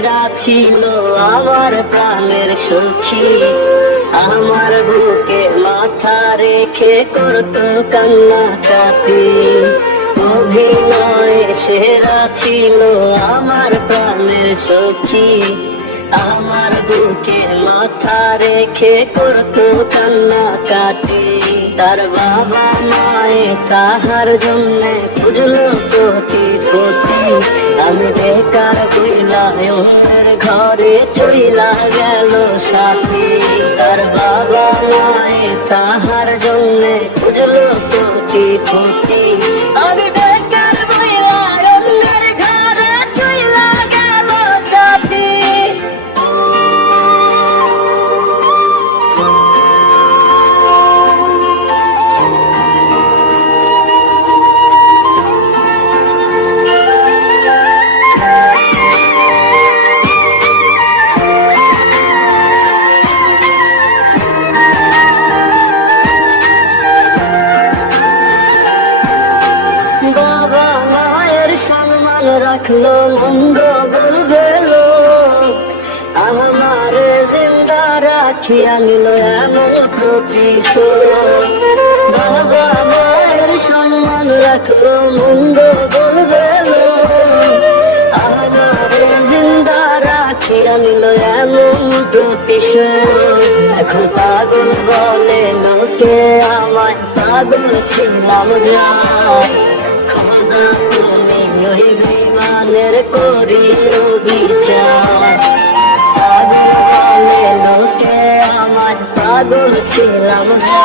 ছিল আমার প্রাণের সখী। আমার বুকে মাথা রেখে করতো কান্না কাটি অভিনয়ে সেরা ছিল আমার প্রাণের সখী। আমার বুকে মাথা রেখে করতো কান্না কাটি তার বাবা মায়ে তাহার জন্য বুঝলো কোটি কোটি আমি বেকার বুঝলাম অন্যের ঘরে চইলা গেল সাথী। তার বাবা মায়ে তাহার বুঝলো কোটি কোটি সম্মান মন্দ বলবে আমার জিন্দা রাখিয়া নিল এমন প্রতিশোধ। বাবা মায়ের সম্মান রাখল মন্দ বলবে আমার জিন্দা রাখিয়া নিল এমন প্রতিশোধ। এখন পাগল বলে লোকে আমায় পাগল ছিলাম যা খোদা বিমানের করিও বিচার। পাগল বলে লোকে আমার পাগল ছিলাম না।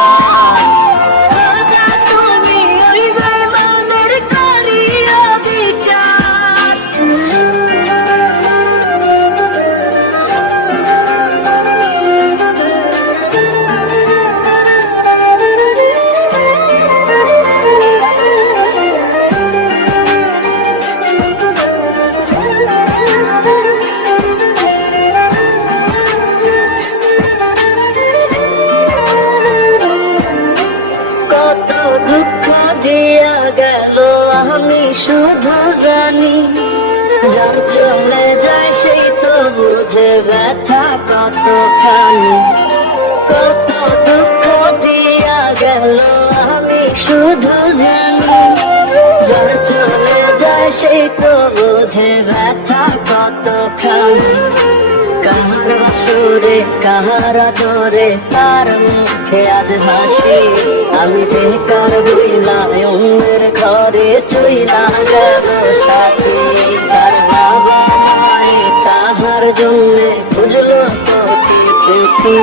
শুধু জানি, যার চলে যায় সেই তো বুঝে ব্যথা কতখানি। কত দুঃখ দিয়া গেল আমি শুধু জানি, যার চলে যায় সেই তো বুঝে ব্যথা কতখানি। কাহার সুরে কাহার দরে তার মুখে আজ হাসি, আমি বেকার চইলা গেল সাথে? তার বাবা মায়ে তাহার জন্য কোটি প্রীতি